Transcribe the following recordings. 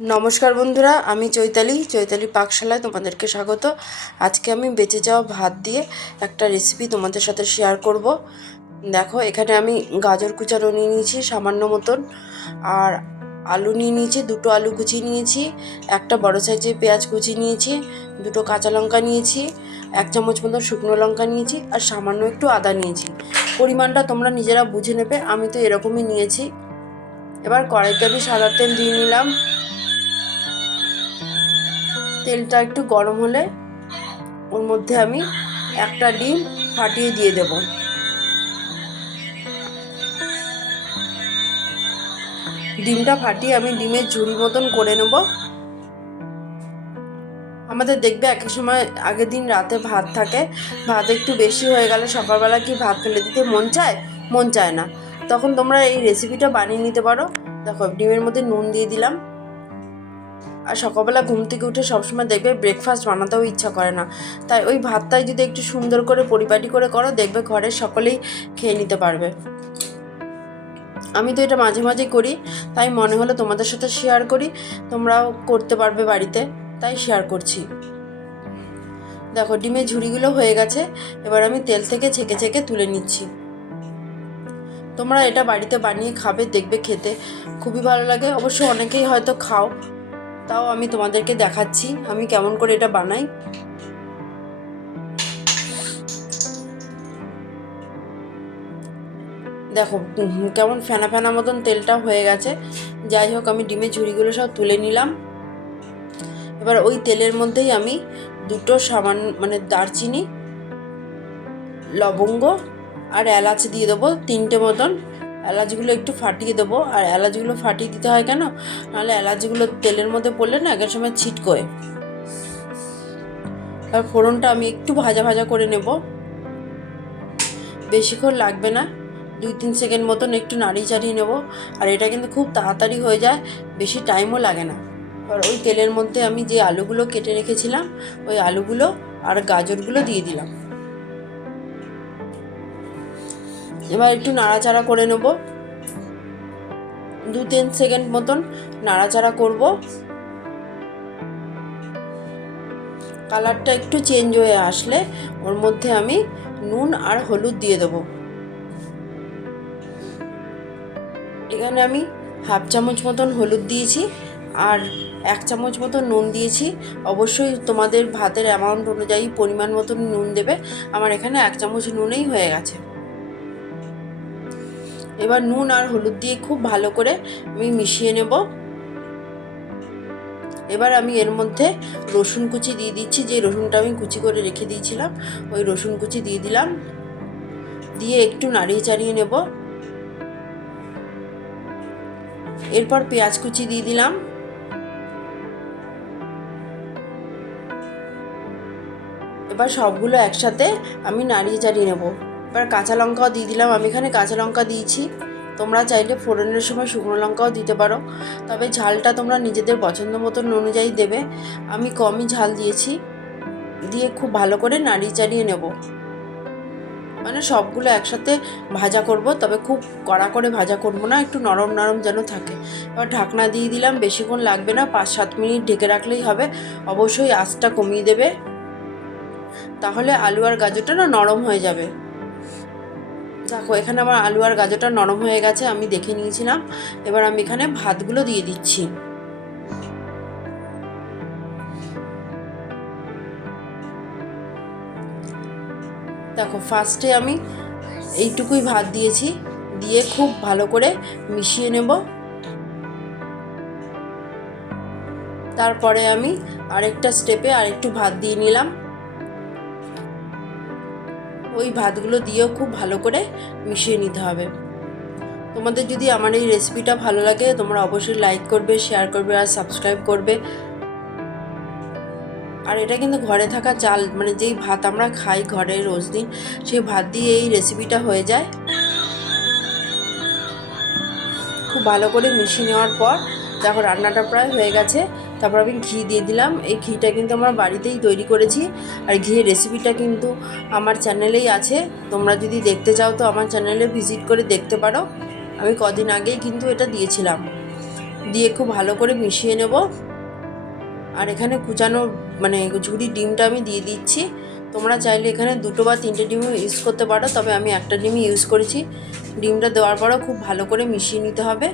নমস্কার বন্ধুরা, আমি চৈতালি পাকশালায় তোমাদেরকে স্বাগত। আজকে আমি বেঁচে যাওয়া ভাত দিয়ে একটা রেসিপি তোমাদের সাথে শেয়ার করব। দেখো, এখানে আমি গাজর কুচানো নিয়ে নিয়েছি সামান্য মতন, আর আলু নিয়ে নিয়েছি, দুটো আলু কুচিয়ে নিয়েছি, একটা বড় সাইজের পেঁয়াজ কুচি নিয়েছি, দুটো কাঁচা লঙ্কা নিয়েছি, 1 চামচ মতন শুকনো লঙ্কা নিয়েছি, আর সামান্য একটু আদা নিয়েছি। পরিমাণটা তোমরা নিজেরা বুঝে নেবে, আমি তো এরকমই নিয়েছি। এবার কড়াইতে আমি সাদা তেল দিয়ে নিলাম। তেলটা একটু গরম হলে ওর মধ্যে আমি একটা ডিম ফাটিয়ে দিয়ে দেব। ডিমটা ফাটিয়ে আমি ডিমের ঝুড়ি মতন করে নেব। আমাদের দেখবে এক এক সময় আগের দিন রাতে ভাত থাকে, ভাত একটু বেশি হয়ে গেলে সকালবেলা কি ভাত ফেলে দিতে মন চায় না, তখন তোমরা এই রেসিপিটা বানিয়ে নিতে পারো। দেখো, ডিমের মধ্যে নুন দিয়ে দিলাম। আর সকালবেলা ঘুম থেকে উঠে সবসময় দেখবে ব্রেকফাস্ট বানাতেও ইচ্ছা করে না, তাই ওই ভাতটাই যদি একটু সুন্দর করে পরিপাটি করে করো, দেখবে ঘরের সকলেই খেয়ে নিতে পারবে। আমি তো এটা মাঝে মাঝে করি, তাই মনে হলো তোমাদের সাথে শেয়ার করি, তোমরাও করতে পারবে বাড়িতে, তাই শেয়ার করছি। দেখো, ডিমের ঝুড়িগুলো হয়ে গেছে, এবার আমি তেল থেকে ছেঁকে ছেঁকে তুলে নিচ্ছি। তোমরা এটা বাড়িতে বানিয়ে খাবে, দেখবে খেতে খুবই ভালো লাগে। অবশ্য অনেকেই হয়তো খাও, তাও আমি তোমাদেরকে দেখাচ্ছি আমি কেমন করে এটা বানাই। দেখো কেমন ফেনা ফেনা মতন তেলটা হয়ে গেছে। যাই হোক, আমি ডিমের ঝুড়িগুলো সব তুলে নিলাম। এবার ওই তেলের মধ্যেই আমি দুটো সামান্য দারচিনি, লবঙ্গ আর এলাচ দিয়ে দেবো, 3টে মতন। এলাচগুলো একটু ফাটিয়ে দেবো। আর এলাচগুলো ফাটিয়ে দিতে হয় কেন, নাহলে এলাচগুলো তেলের মধ্যে পড়লে না একের সময় ছিটকোয়। আর ফোড়নটা আমি একটু ভাজা ভাজা করে নেব, বেশিক্ষণ লাগবে না, 2-3 সেকেন্ড মতন একটু নাড়িয়ে চাড়িয়ে নেব। আর এটা কিন্তু খুব তাড়াতাড়ি হয়ে যায়, বেশি টাইমও লাগে না। আর ওই তেলের মধ্যে আমি যে আলুগুলো কেটে রেখেছিলাম, ওই আলুগুলো আর গাজরগুলো দিয়ে দিলাম। এবার একটু নাড়াচাড়া করে নেব, 2-3 সেকেন্ড মতন নাড়াচাড়া করব। কালারটা একটু চেঞ্জ হয়ে আসলে ওর মধ্যে আমি নুন আর হলুদ দিয়ে দেবো। এখানে আমি 1/2 চামচ মতন হলুদ দিয়েছি, আর 1 চামচ মতন নুন দিয়েছি। অবশ্যই তোমাদের ভাতের অ্যামাউন্ট অনুযায়ী পরিমাণ মতন নুন দেবে। আমার এখানে 1 চামচ নুনেই হয়ে গেছে। এবার নুন আর হলুদ দিয়ে খুব ভালো করে আমি মিশিয়ে নেব। এবার আমি এর মধ্যে রসুন কুচি দিয়ে দিচ্ছি, যে রসুনটা আমি কুচি করে রেখে দিয়েছিলাম, ওই রসুন কুচি দিয়ে দিলাম। দিয়ে একটু নাড়িয়ে চাড়িয়ে নেব। এরপর পেঁয়াজ কুচি দিয়ে দিলাম। এবার সবগুলো একসাথে আমি নাড়িয়ে চাড়িয়ে নেব। এবার কাঁচা লঙ্কাও দিয়ে দিলাম, আমি এখানে কাঁচা লঙ্কা দিয়েছি, তোমরা চাইলে ফোড়নের সময় শুকনো লঙ্কাও দিতে পারো, তবে ঝালটা তোমরা নিজেদের পছন্দ মতন অনুযায়ী দেবে। আমি কমই ঝাল দিয়েছি। দিয়ে খুব ভালো করে নাড়িয়ে চাড়িয়ে নেব, মানে সবগুলো একসাথে ভাজা করব, তবে খুব কড়া করে ভাজা করব না, একটু নরম নরম যেন থাকে। এবার ঢাকনা দিয়ে দিলাম, বেশিক্ষণ লাগবে না, 5-7 মিনিট ঢেকে রাখলেই হবে। অবশ্যই আঁচটা কমিয়ে দেবে, তাহলে আলু আর গাজরটা না নরম হয়ে যাবে। দেখো, এখানে আমার আলু আর গাজরটা নরম হয়ে গেছে, আমি দেখে নিয়েছিলাম। এবার আমি এখানে ভাতগুলো দিয়ে দিচ্ছি। দেখো, ফার্স্টে আমি এইটুকুই ভাত দিয়েছি, দিয়ে খুব ভালো করে মিশিয়ে নেব। তারপরে আমি আরেকটা স্টেপে আরেকটু ভাত দিয়ে নিলাম। ওই ভাতগুলো দিয়েও খুব ভালো করে মিশিয়ে নিতে হবে। তোমাদের যদি আমার এই রেসিপিটা ভালো লাগে, তোমরা অবশ্যই লাইক করবে, শেয়ার করবে আর সাবস্ক্রাইব করবে। আর এটা কিন্তু ঘরে থাকা চাল, মানে যেই ভাত আমরা খাই ঘরে রোজ দিন, সেই ভাত দিয়ে এই রেসিপিটা হয়ে যায়। খুব ভালো করে মিশিয়ে নেওয়ার পর দেখো রান্নাটা প্রায় হয়ে গেছে। তারপর আমি ঘি দিয়ে দিলাম। এই ঘিটা কিন্তু আমরা বাড়িতেই তৈরি করেছি, আর ঘিয়ের রেসিপিটা কিন্তু আমার চ্যানেলেই আছে। তোমরা যদি দেখতে চাও তো আমার চ্যানেলে ভিজিট করে দেখতে পারো। আমি কদিন আগেই কিন্তু এটা দিয়েছিলাম। দিয়ে খুব ভালো করে মিশিয়ে নেব। আর এখানে কুচানো মানে ঝুরি ডিমটা আমি দিয়ে দিচ্ছি। তোমরা চাইলে এখানে 2 বা 3টে ডিমও ইউজ করতে পারো, তবে আমি একটা ডিমই ইউজ করেছি। ডিমটা দেওয়ার পরও খুব ভালো করে মিশিয়ে নিতে হবে।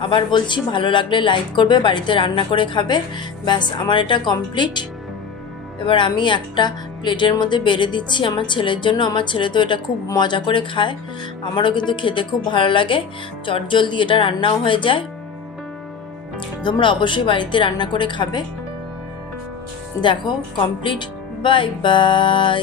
আবার বলছি, ভালো লাগলে লাইক করবে, বাড়িতে রান্না করে খাবে। ব্যাস, আমার এটা কমপ্লিট। এবার আমি একটা প্লেটের মধ্যে বেড়ে দিচ্ছি আমার ছেলের জন্য। আমার ছেলে তো এটা খুব মজা করে খায়, আমারও কিন্তু খেতে খুব ভালো লাগে। চটজলদি এটা রান্নাও হয়ে যায়। তোমরা অবশ্যই বাড়িতে রান্না করে খাবে। দেখো কমপ্লিট। Bye bye.